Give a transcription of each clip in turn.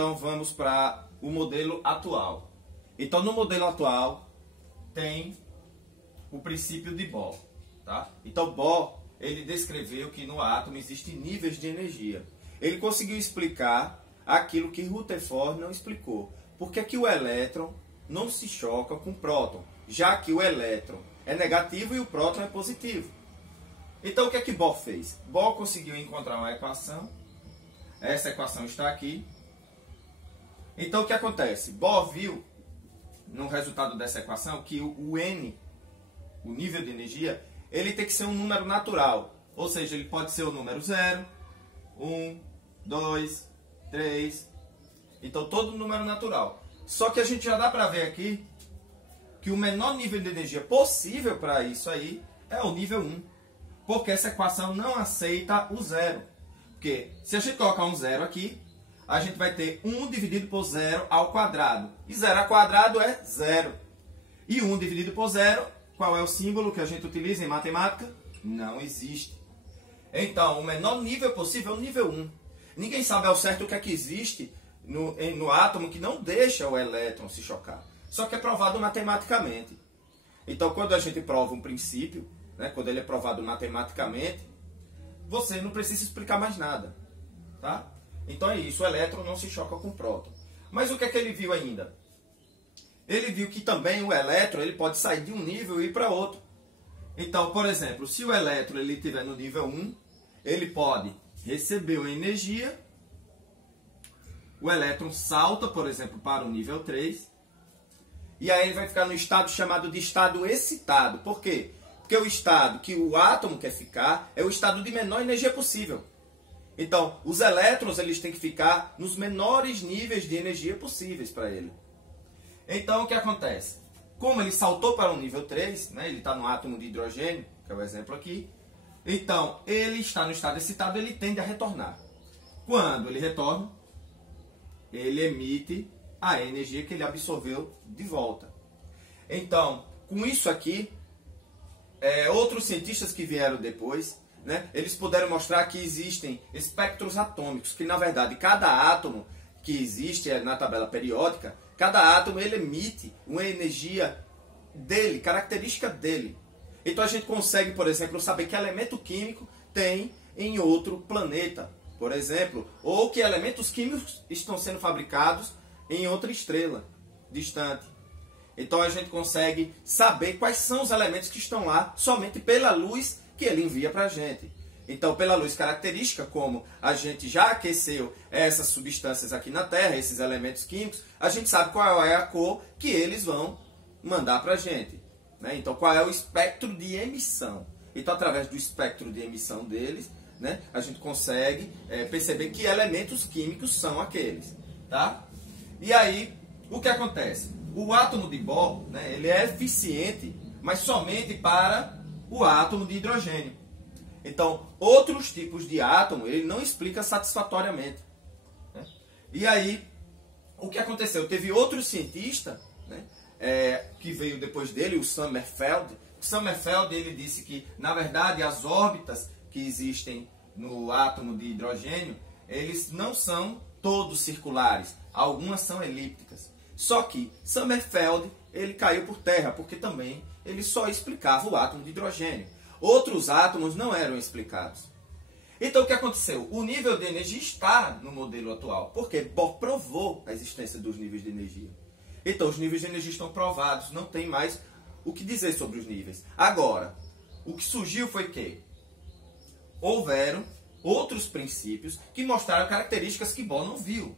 Então vamos para o modelo atual. Então no modelo atual tem o princípio de Bohr, tá? Então Bohr, ele descreveu que no átomo existem níveis de energia. Ele conseguiu explicar aquilo que Rutherford não explicou. Por que o elétron não se choca com o próton, já que o elétron é negativo e o próton é positivo. Então o que é que Bohr fez? Bohr conseguiu encontrar uma equação. Essa equação está aqui. Então o que acontece? Bohr viu no resultado dessa equação que o N, o nível de energia, ele tem que ser um número natural. Ou seja, ele pode ser o número 0, 1, 2, 3. Então todo número natural. Só que a gente já dá para ver aqui que o menor nível de energia possível para isso aí é o nível 1. Porque essa equação não aceita o zero. Porque se a gente colocar um zero aqui, a gente vai ter 1 dividido por 0 ao quadrado. E 0 ao quadrado é 0. E 1 dividido por 0, qual é o símbolo que a gente utiliza em matemática? Não existe. Então, o menor nível possível é o nível 1. Ninguém sabe ao certo o que é que existe no átomo que não deixa o elétron se chocar. Só que é provado matematicamente. Então, quando a gente prova um princípio, né, quando ele é provado matematicamente, você não precisa explicar mais nada. Tá? Então é isso, o elétron não se choca com o próton. Mas o que é que ele viu ainda? Ele viu que também o elétron ele pode sair de um nível e ir para outro. Então, por exemplo, se o elétron ele estiver no nível 1, ele pode receber uma energia, o elétron salta, por exemplo, para o nível 3, e aí ele vai ficar no estado chamado de estado excitado. Por quê? Porque o estado que o átomo quer ficar é o estado de menor energia possível. Então, os elétrons eles têm que ficar nos menores níveis de energia possíveis para ele. Então, o que acontece? Como ele saltou para o nível 3, né, ele está no átomo de hidrogênio, que é o exemplo aqui, então, ele está no estado excitado, ele tende a retornar. Quando ele retorna, ele emite a energia que ele absorveu de volta. Então, com isso aqui, outros cientistas que vieram depois, né, eles puderam mostrar que existem espectros atômicos, que na verdade cada átomo que existe na tabela periódica, cada átomo ele emite uma energia dele, característica dele. Então a gente consegue, por exemplo, saber que elemento químico tem em outro planeta, por exemplo, ou que elementos químicos estão sendo fabricados em outra estrela distante. Então a gente consegue saber quais são os elementos que estão lá somente pela luz que ele envia para a gente. Então, pela luz característica, como a gente já aqueceu essas substâncias aqui na Terra, esses elementos químicos, a gente sabe qual é a cor que eles vão mandar para a gente. Né? Então, qual é o espectro de emissão. Então, através do espectro de emissão deles, né, a gente consegue perceber que elementos químicos são aqueles. Tá? E aí, o que acontece? O átomo de Bohr, né, ele é eficiente, mas somente para o átomo de hidrogênio. Então, outros tipos de átomo, ele não explica satisfatoriamente. Né? E aí, o que aconteceu? Teve outro cientista, né, que veio depois dele, o Sommerfeld. O Sommerfeld, ele disse que, na verdade, as órbitas que existem no átomo de hidrogênio, eles não são todos circulares. Algumas são elípticas. Só que Sommerfeld, ele caiu por terra, porque também ele só explicava o átomo de hidrogênio. Outros átomos não eram explicados. Então, o que aconteceu? O nível de energia está no modelo atual, porque Bohr provou a existência dos níveis de energia. Então, os níveis de energia estão provados, não tem mais o que dizer sobre os níveis. Agora, o que surgiu foi que houveram outros princípios que mostraram características que Bohr não viu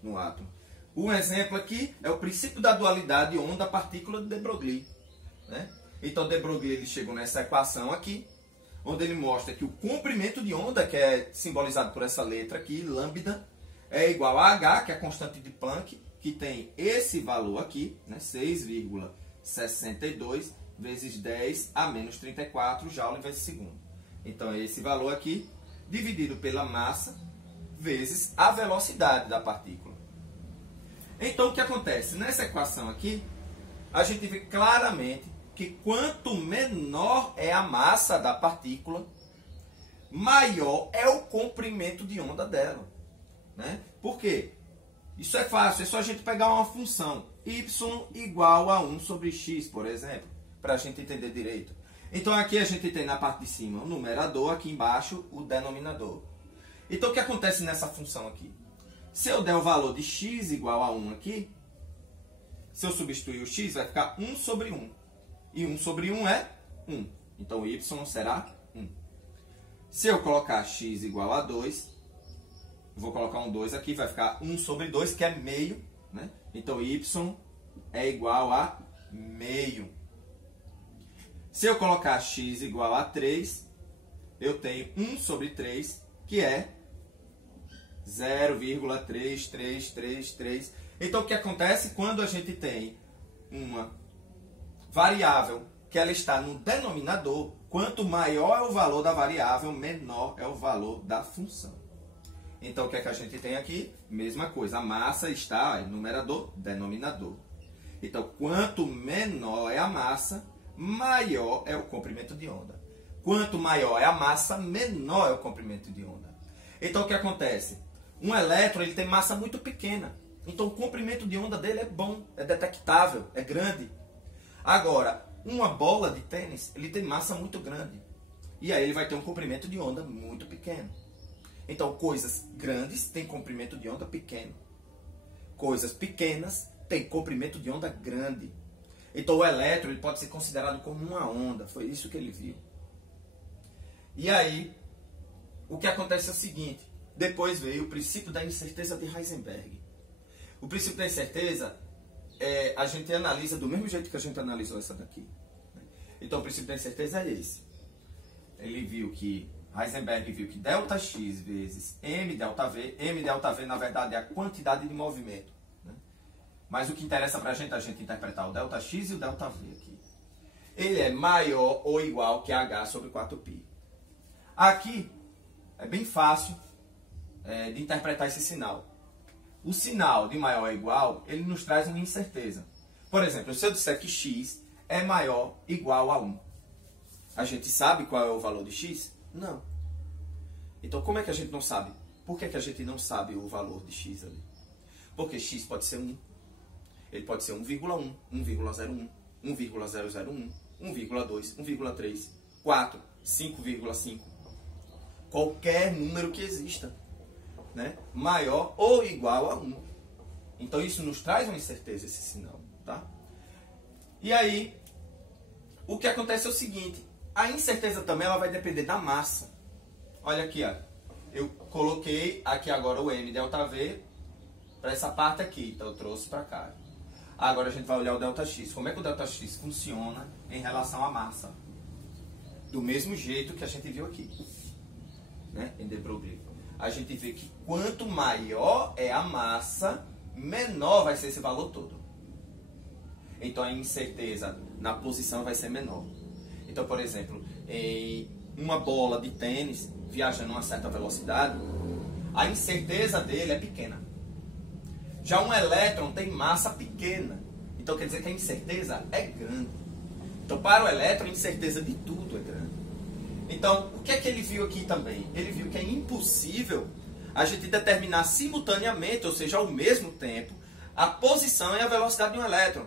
no átomo. Um exemplo aqui é o princípio da dualidade onda-partícula de de Broglie. Né? Então, de Broglie ele chegou nessa equação aqui, onde ele mostra que o comprimento de onda, que é simbolizado por essa letra aqui, lambda, é igual a H, que é a constante de Planck, que tem esse valor aqui, né, 6,62 vezes 10 a menos 34 Joule vezes segundo. Então, é esse valor aqui, dividido pela massa, vezes a velocidade da partícula. Então, o que acontece? Nessa equação aqui, a gente vê claramente que quanto menor é a massa da partícula, maior é o comprimento de onda dela. Né? Por quê? Isso é fácil, é só a gente pegar uma função y igual a 1 sobre x, por exemplo, para a gente entender direito. Então aqui a gente tem na parte de cima o numerador, aqui embaixo o denominador. Então o que acontece nessa função aqui? Se eu der o valor de x igual a 1 aqui, se eu substituir o x, vai ficar 1 sobre 1. E 1 sobre 1 é 1. Então y será 1. Se eu colocar x igual a 2, vou colocar um 2 aqui, vai ficar 1 sobre 2, que é meio, né? Então y é igual a meio. Se eu colocar x igual a 3, eu tenho 1 sobre 3, que é 0,3333. Então, o que acontece quando a gente tem uma variável que ela está no denominador, quanto maior é o valor da variável, menor é o valor da função. Então, o que é que a gente tem aqui? Mesma coisa, a massa está em numerador, denominador. Então, quanto menor é a massa, maior é o comprimento de onda. Quanto maior é a massa, menor é o comprimento de onda. Então, o que acontece? Um elétron ele tem massa muito pequena. Então, o comprimento de onda dele é bom, é detectável, é grande. Agora, uma bola de tênis, ele tem massa muito grande. E aí ele vai ter um comprimento de onda muito pequeno. Então, coisas grandes têm comprimento de onda pequeno. Coisas pequenas têm comprimento de onda grande. Então, o elétron ele pode ser considerado como uma onda. Foi isso que ele viu. E aí, o que acontece é o seguinte. Depois veio o princípio da incerteza de Heisenberg. O princípio da incerteza, a gente analisa do mesmo jeito que a gente analisou essa daqui. Então, o princípio da incerteza é esse. Ele viu que Heisenberg viu que ΔX vezes m ΔV, na verdade, é a quantidade de movimento. Né? Mas o que interessa para a gente interpretar o ΔX e o ΔV aqui. Ele é maior ou igual que h sobre 4π. Aqui é bem fácil de interpretar esse sinal. O sinal de maior ou igual, ele nos traz uma incerteza. Por exemplo, se eu disser que x é maior ou igual a 1, a gente sabe qual é o valor de x? Não. Então, como é que a gente não sabe? Por que a gente não sabe o valor de x ali? Porque x pode ser 1. Ele pode ser 1,1, 1,01, 1,001, 1,2, 1,3, 4, 5,5. Qualquer número que exista, né? Maior ou igual a 1. Então, isso nos traz uma incerteza, esse sinal. Tá? E aí, o que acontece é o seguinte. A incerteza também ela vai depender da massa. Olha aqui, ó. Eu coloquei aqui agora o m ΔV para essa parte aqui. Então eu trouxe para cá. Agora a gente vai olhar o ΔX. Como é que o ΔX funciona em relação à massa? Do mesmo jeito que a gente viu aqui, né? Em de Broglie. A gente vê que quanto maior é a massa, menor vai ser esse valor todo. Então a incerteza na posição vai ser menor. Então, por exemplo, em uma bola de tênis viajando a uma certa velocidade, a incerteza dele é pequena. Já um elétron tem massa pequena. Então, quer dizer que a incerteza é grande. Então, para o elétron, a incerteza de tudo é grande. Então, o que é que ele viu aqui também? Ele viu que é impossível a gente determinar simultaneamente, ou seja, ao mesmo tempo, a posição e a velocidade de um elétron.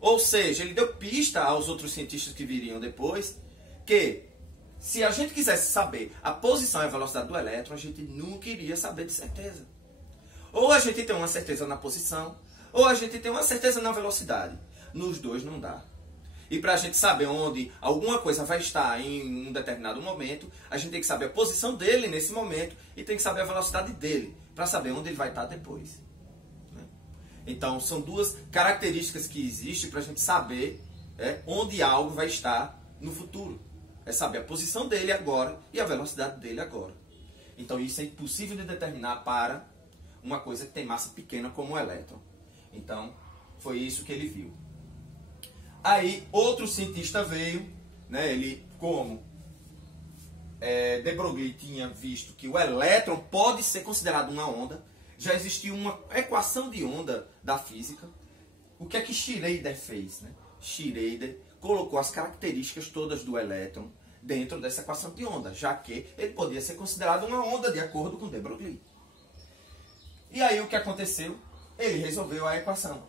Ou seja, ele deu pista aos outros cientistas que viriam depois, que se a gente quisesse saber a posição e a velocidade do elétron, a gente nunca iria saber de certeza. Ou a gente tem uma certeza na posição, ou a gente tem uma certeza na velocidade. Nos dois não dá. E para a gente saber onde alguma coisa vai estar em um determinado momento, a gente tem que saber a posição dele nesse momento e tem que saber a velocidade dele, para saber onde ele vai estar depois. Então, são duas características que existem para a gente saber onde algo vai estar no futuro. É saber a posição dele agora e a velocidade dele agora. Então, isso é impossível de determinar para uma coisa que tem massa pequena como o elétron. Então, foi isso que ele viu. Aí, outro cientista veio, né, ele, como de Broglie tinha visto que o elétron pode ser considerado uma onda, já existia uma equação de onda da física. O que é que Schrader fez? Né? Schrader colocou as características todas do elétron dentro dessa equação de onda, já que ele podia ser considerado uma onda de acordo com de Broglie. E aí o que aconteceu? ele resolveu a equação.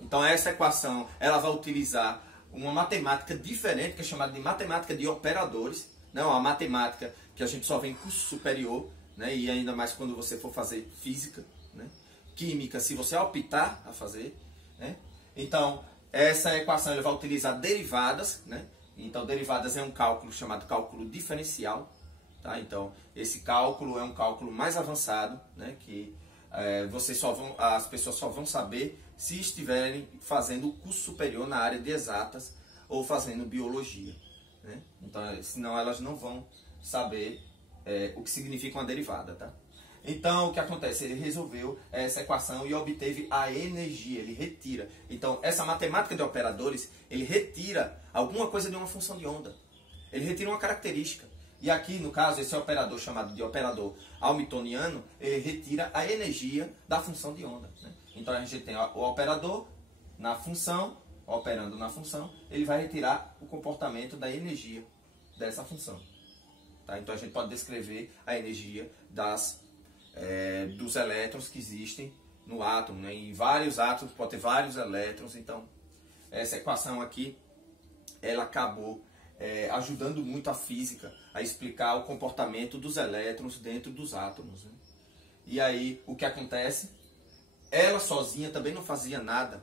Então essa equação, ela vai utilizar uma matemática diferente, que é chamada de matemática de operadores, né? Uma matemática que a gente só vê em curso superior, né? E ainda mais quando você for fazer física, né? Química, se você optar a fazer, né? Então, essa equação ele vai utilizar derivadas, né? Então, derivadas é um cálculo chamado cálculo diferencial, tá? Então, esse cálculo é um cálculo mais avançado, né? Que as pessoas só vão saber se estiverem fazendo o curso superior na área de exatas ou fazendo biologia, né? Então, senão elas não vão saber o que significa uma derivada, tá? Então, o que acontece? Ele resolveu essa equação e obteve a energia, ele retira. Então, essa matemática de operadores, ele retira alguma coisa de uma função de onda. Ele retira uma característica. E aqui, no caso, esse operador chamado de operador hamiltoniano, ele retira a energia da função de onda, né? Então, a gente tem o operador na função, operando na função, ele vai retirar o comportamento da energia dessa função. Tá? Então, a gente pode descrever a energia dos elétrons que existem no átomo, né? Em vários átomos pode ter vários elétrons. Então, essa equação aqui, ela acabou ajudando muito a física a explicar o comportamento dos elétrons dentro dos átomos, né? E aí, o que acontece? Ela sozinha também não fazia nada.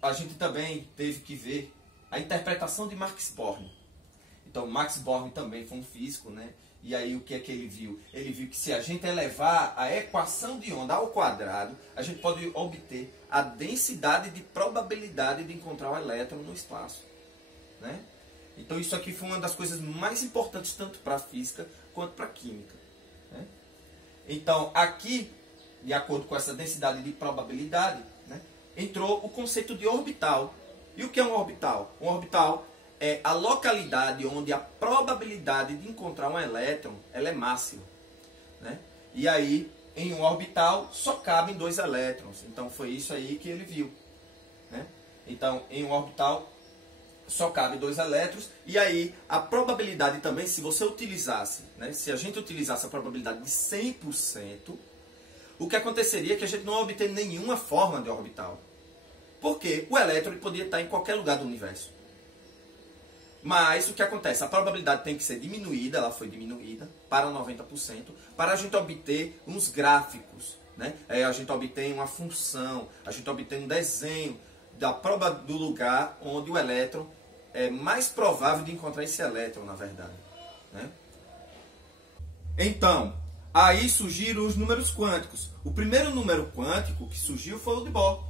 A gente também teve que ver a interpretação de Max Born. Então, Max Born também foi um físico, né? E aí, o que é que ele viu? Ele viu que se a gente elevar a equação de onda ao quadrado, a gente pode obter a densidade de probabilidade de encontrar o elétron no espaço, né? Então, isso aqui foi uma das coisas mais importantes, tanto para a física quanto para a química, né? Então, aqui, de acordo com essa densidade de probabilidade, né, entrou o conceito de orbital. E o que é um orbital? Um orbital é a localidade onde a probabilidade de encontrar um elétron ela é máxima, né? E aí, em um orbital, só cabem 2 elétrons. Então, foi isso aí que ele viu, né? Então, em um orbital, só cabem 2 elétrons. E aí, a probabilidade também, se você utilizasse, né, se a gente utilizasse a probabilidade de 100%, o que aconteceria é que a gente não obter nenhuma forma de orbital. Porque o elétron ele poderia estar em qualquer lugar do universo. Mas o que acontece? A probabilidade tem que ser diminuída, ela foi diminuída para 90%, para a gente obter uns gráficos, né? A gente obtém uma função, a gente obtém um desenho do lugar onde o elétron é mais provável de encontrar esse elétron, na verdade, né? Então, aí surgiram os números quânticos. O primeiro número quântico que surgiu foi o de Bohr,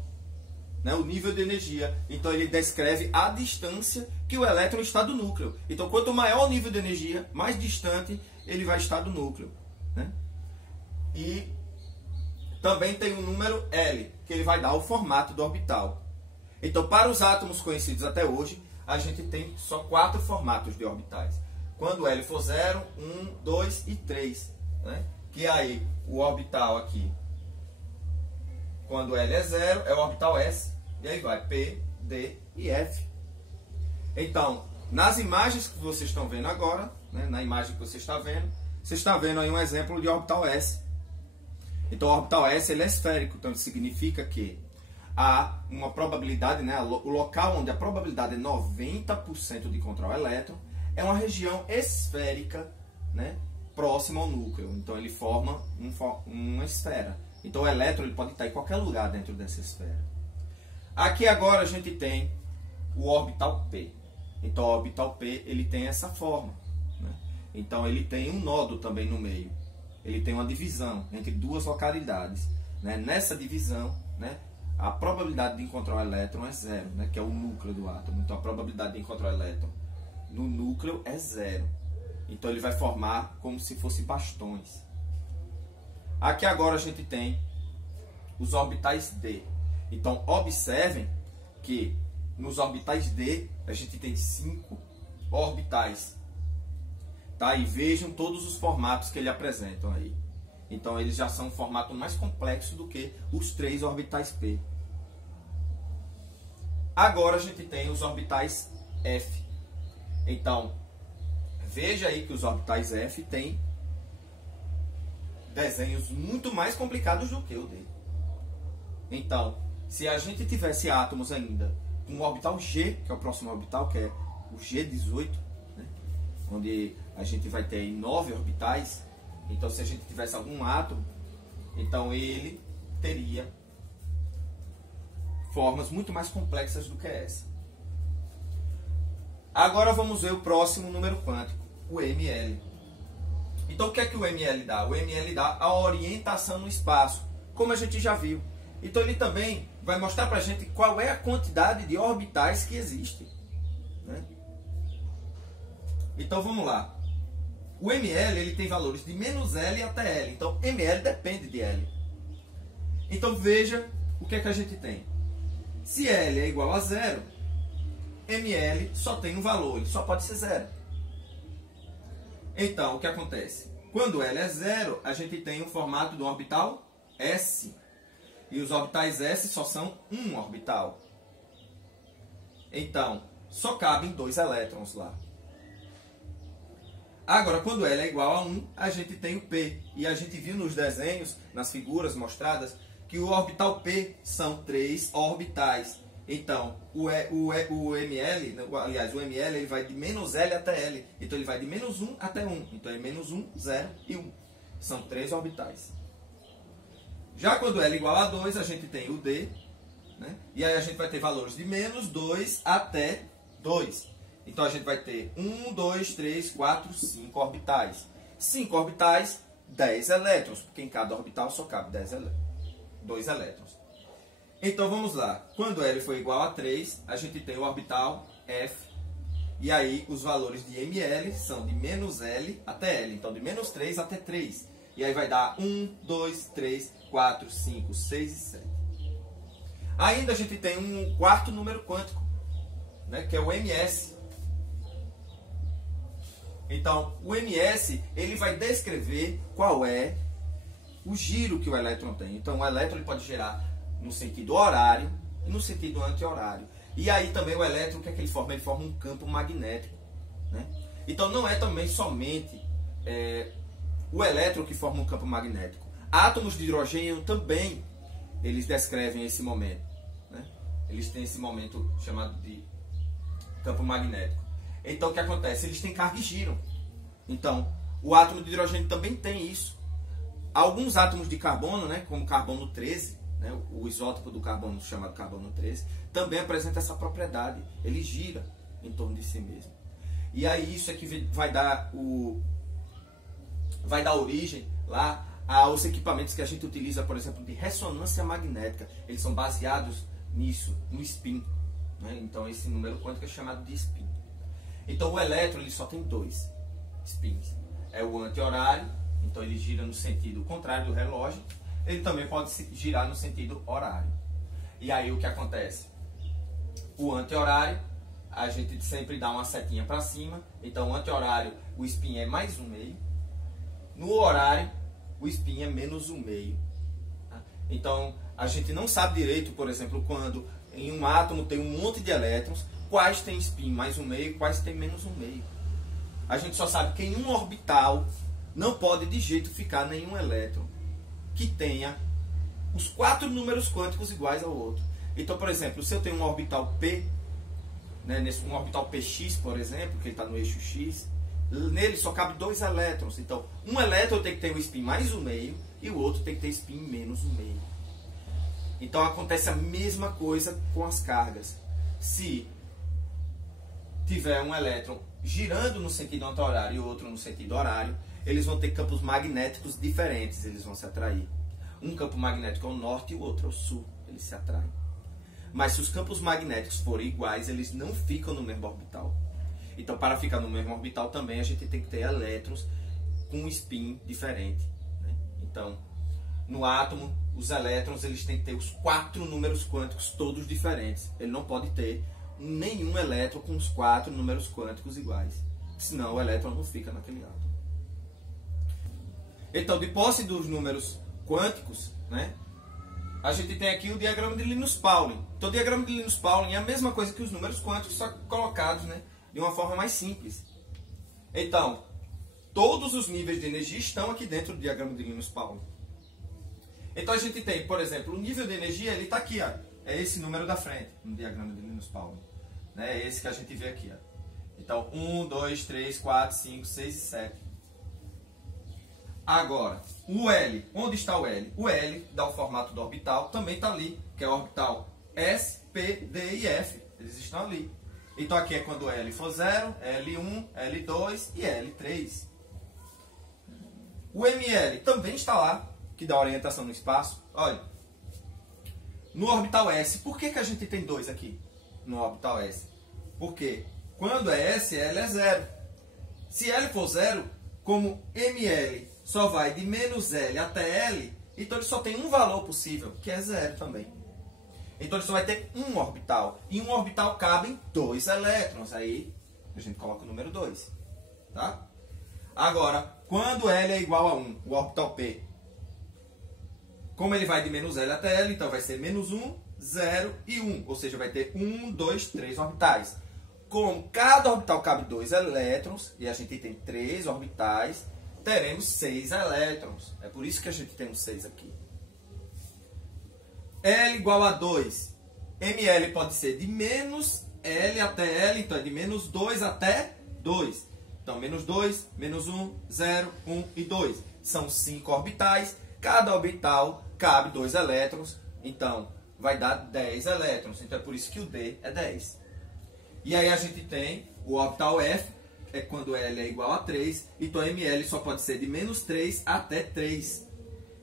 né, o nível de energia. Então ele descreve a distância que o elétron está do núcleo. Então quanto maior o nível de energia, mais distante ele vai estar do núcleo, né? E também tem o número L, que ele vai dar o formato do orbital. Então para os átomos conhecidos até hoje, a gente tem só 4 formatos de orbitais. Quando L for 0, 1, 2 e 3, né? Que aí o orbital aqui, quando L é 0, é o orbital S. E aí vai P, D e F. Então, nas imagens que vocês estão vendo agora, né, na imagem que você está vendo aí um exemplo de orbital S. Então, o orbital S ele é esférico. Então, isso significa que há uma probabilidade, né, o local onde a probabilidade é 90% de encontrar o elétron, é uma região esférica, né, próxima ao núcleo. Então, ele forma uma esfera. Então o elétron ele pode estar em qualquer lugar dentro dessa esfera. Aqui agora a gente tem o orbital P. Então o orbital P ele tem essa forma, né? Então ele tem um nódo também no meio. Ele tem uma divisão entre 2 localidades, né? Nessa divisão, né, a probabilidade de encontrar o elétron é 0, né, que é o núcleo do átomo. Então a probabilidade de encontrar o elétron no núcleo é 0. Então ele vai formar como se fossem bastões. Aqui agora a gente tem os orbitais D. Então, observem que nos orbitais D a gente tem 5 orbitais. Tá? E vejam todos os formatos que ele apresentam aí. Então, eles já são um formato mais complexo do que os 3 orbitais P. Agora a gente tem os orbitais F. Então, veja aí que os orbitais F têm desenhos muito mais complicados do que o D. Então, se a gente tivesse átomos ainda com o orbital G, que é o próximo orbital, que é o G18, né? Onde a gente vai ter aí 9 orbitais. Então, se a gente tivesse algum átomo, então ele teria formas muito mais complexas do que essa. Agora vamos ver o próximo número quântico, o ml. Então o que é que o ml dá? O ml dá a orientação no espaço, como a gente já viu. Então ele também vai mostrar para a gente qual é a quantidade de orbitais que existe, né? Então vamos lá. O ml ele tem valores de -L até L. Então ml depende de L. Então veja o que é que a gente tem. Se L é igual a 0, ml só tem um valor, ele só pode ser 0. Então, o que acontece? Quando L é 0, a gente tem o formato do orbital S. E os orbitais S só são um orbital. Então, só cabem 2 elétrons lá. Agora, quando L é igual a 1, a gente tem o P. E a gente viu nos desenhos, nas figuras mostradas, que o orbital P são 3 orbitais. Então, o ml, aliás, o ml ele vai de -L até L. Então, ele vai de -1 até 1. Então, é -1, 0 e 1. São 3 orbitais. Já quando L é igual a 2, a gente tem o D, né? E aí a gente vai ter valores de -2 até 2. Então, a gente vai ter 1, 2, 3, 4, 5 orbitais. 5 orbitais, 10 elétrons, porque em cada orbital só cabe 2 elétrons. Então vamos lá. Quando L for igual a 3, a gente tem o orbital F. E aí os valores de ml são de -L até L. Então de -3 até 3. E aí vai dar 1, 2, 3, 4, 5, 6 e 7. Ainda a gente tem um quarto número quântico, né, que é o ms. Então o ms ele vai descrever qual é o giro que o elétron tem. Então o elétron ele pode girar no sentido horário e no sentido anti-horário. E aí também o elétron, o que é que ele forma? Ele forma um campo magnético, né? Então não é também somente o elétron que forma um campo magnético. Átomos de hidrogênio também, eles descrevem esse momento, né? Eles têm esse momento chamado de campo magnético. Então o que acontece? Eles têm carga e giram. Então o átomo de hidrogênio também tem isso. Alguns átomos de carbono, né, como carbono 13, né, o isótopo do carbono chamado carbono 13, também apresenta essa propriedade. Ele gira em torno de si mesmo. E aí isso é que vai dar origem lá aos equipamentos que a gente utiliza, por exemplo, de ressonância magnética. Eles são baseados nisso, no spin, né? Então esse número quântico é chamado de spin. Então o elétron ele só tem 2 spins. É o anti-horário, então ele gira no sentido contrário do relógio. Ele também pode girar no sentido horário. E aí o que acontece? O anti-horário, a gente sempre dá uma setinha para cima. Então o anti-horário, o spin é +1,5. No horário, o spin é -1,5. Tá? Então a gente não sabe direito, por exemplo, quando em um átomo tem um monte de elétrons, quais tem spin +1,5, quais tem -1,5. A gente só sabe que em um orbital não pode de jeito ficar nenhum elétron que tenha os 4 números quânticos iguais ao outro. Então, por exemplo, se eu tenho um orbital P, né, um orbital PX, por exemplo, que ele está no eixo X, nele só cabe 2 elétrons. Então, um elétron tem que ter um spin +1,5 e o outro tem que ter spin -1,5. Então, acontece a mesma coisa com as cargas. Se tiver um elétron girando no sentido anti-horário e outro no sentido horário, eles vão ter campos magnéticos diferentes, eles vão se atrair. Um campo magnético ao norte e o outro ao sul, eles se atraem. Mas se os campos magnéticos forem iguais, eles não ficam no mesmo orbital. Então, para ficar no mesmo orbital também, a gente tem que ter elétrons com um spin diferente, né? Então, no átomo, os elétrons eles têm que ter os 4 números quânticos todos diferentes. Ele não pode ter nenhum elétron com os 4 números quânticos iguais. Senão o elétron não fica naquele átomo. Então, de posse dos números quânticos, né, a gente tem aqui o diagrama de Linus-Pauling. Então, o diagrama de Linus-Pauling é a mesma coisa que os números quânticos, só colocados, né, de uma forma mais simples. Então, todos os níveis de energia estão aqui dentro do diagrama de Linus-Pauling. Então a gente tem, por exemplo, o nível de energia, ele está aqui, ó. É esse número da frente, no diagrama de Linus Pauling. Né? É esse que a gente vê aqui, ó. Então, 1, 2, 3, 4, 5, 6 e 7. Agora, o L. Onde está o L? O L dá o formato do orbital, também está ali, que é o orbital S, P, D e F. Eles estão ali. Então aqui é quando L for 0, L1, L2 e L3. O ML também está lá, que dá orientação no espaço. Olha, no orbital S, por que a gente tem 2 aqui no orbital S? Porque quando é S, L é 0. Se L for 0, como ML só vai de menos L até L, então ele só tem um valor possível, que é 0 também. Então ele só vai ter um orbital. E um orbital cabem 2 elétrons. Aí a gente coloca o número 2. Tá? Agora, quando L é igual a 1, o orbital P, como ele vai de menos L até L, então vai ser menos 1, 0 e 1. Ou seja, vai ter 1, 2, 3 orbitais. Como cada orbital cabe 2 elétrons, e a gente tem 3 orbitais, teremos 6 elétrons. É por isso que a gente tem um 6 aqui. L igual a 2. ML pode ser de menos L até L, então é de menos 2 até 2. Então, menos 2, menos 1, 0, 1 e 2. São 5 orbitais. Cada orbital cabe 2 elétrons. Então, vai dar 10 elétrons. Então, é por isso que o D é 10. E aí a gente tem o orbital F, é quando L é igual a 3. Então, ML só pode ser de menos 3 até 3.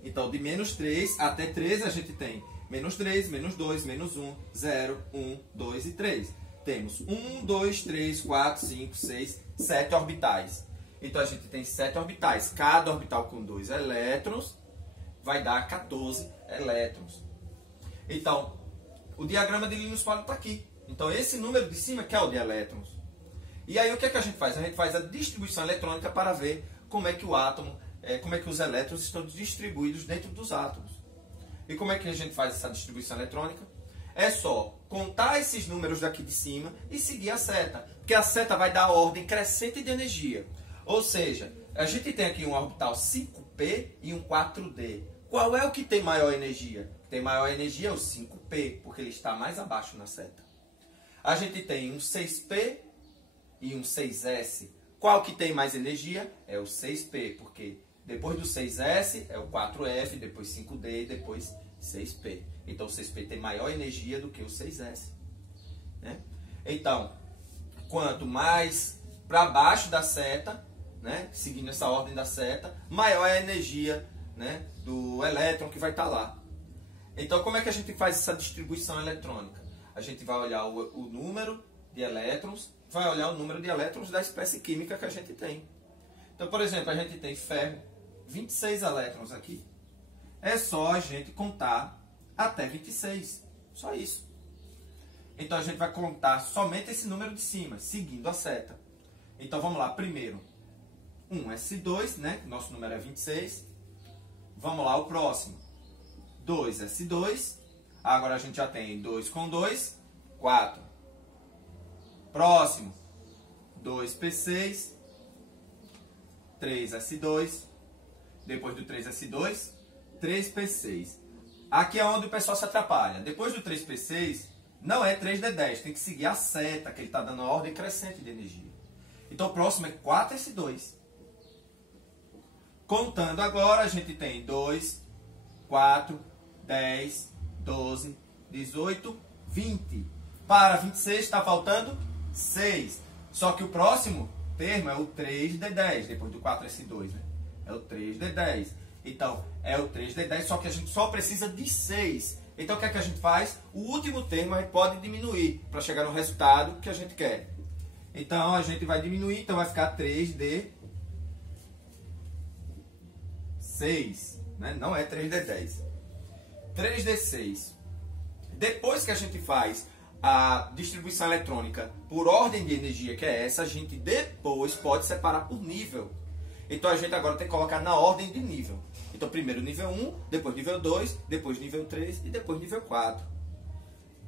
Então, de menos 3 até 3 a gente tem menos 3, menos 2, menos 1, 0, 1, 2 e 3. Temos 1, 2, 3, 4, 5, 6, 7 orbitais. Então, a gente tem 7 orbitais. Cada orbital com 2 elétrons vai dar 14 elétrons. Então, o diagrama de Linus Pauling está aqui. Então, esse número de cima que é o de elétrons. E aí, o que é que a gente faz? A gente faz a distribuição eletrônica para ver como é que o átomo, como é que os elétrons estão distribuídos dentro dos átomos. E como é que a gente faz essa distribuição eletrônica? É só contar esses números daqui de cima e seguir a seta. Porque a seta vai dar ordem crescente de energia. Ou seja, a gente tem aqui um orbital 5P e um 4D. Qual é o que tem maior energia? O que tem maior energia é o 5P, porque ele está mais abaixo na seta. A gente tem um 6P e um 6S. Qual que tem mais energia? É o 6P, porque depois do 6S é o 4F, depois 5D e depois 6P. Então o 6P tem maior energia do que o 6S. Né? Então, quanto mais para baixo da seta, né, seguindo essa ordem da seta, maior é a energia, né, do elétron que vai estar lá. Então, como é que a gente faz essa distribuição eletrônica? A gente vai olhar o número de elétrons, vai olhar o número de elétrons da espécie química que a gente tem. Então, por exemplo, a gente tem ferro, 26 elétrons aqui. É só a gente contar até 26. Só isso. Então, a gente vai contar somente esse número de cima, seguindo a seta. Então, vamos lá. Primeiro, 1S2, né? Nosso número é 26. Vamos lá, o próximo. 2S2. Agora a gente já tem 2 com 2, 4. Próximo, 2P6, 3S2. Depois do 3S2, 3P6. Aqui é onde o pessoal se atrapalha. Depois do 3P6, não é 3D10. Tem que seguir a seta, que ele está dando a ordem crescente de energia. Então, o próximo é 4S2. Contando agora, a gente tem 2, 4, 10, 12, 18, 20. Para 26 está faltando 6. Só que o próximo termo é o 3D10, depois do 4S2, né? É o 3D10. Então, é o 3D10, só que a gente só precisa de 6. Então, o que é que a gente faz? O último termo a gente pode diminuir para chegar no resultado que a gente quer. Então, a gente vai diminuir, então vai ficar 3D6, né? Não é 3D10. 3D6. Depois que a gente faz a distribuição eletrônica por ordem de energia, que é essa, a gente depois pode separar por nível. Então, a gente agora tem que colocar na ordem de nível. Então, primeiro nível 1, depois nível 2, depois nível 3 e depois nível 4.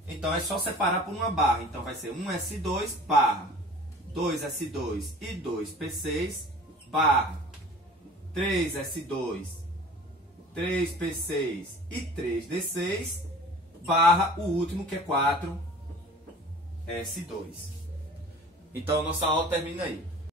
Então, é só separar por uma barra. Então, vai ser 1S2 barra 2S2 e 2P6 barra 3S2 3p6 e 3d6, barra o último que é 4s2. Então, nossa aula termina aí.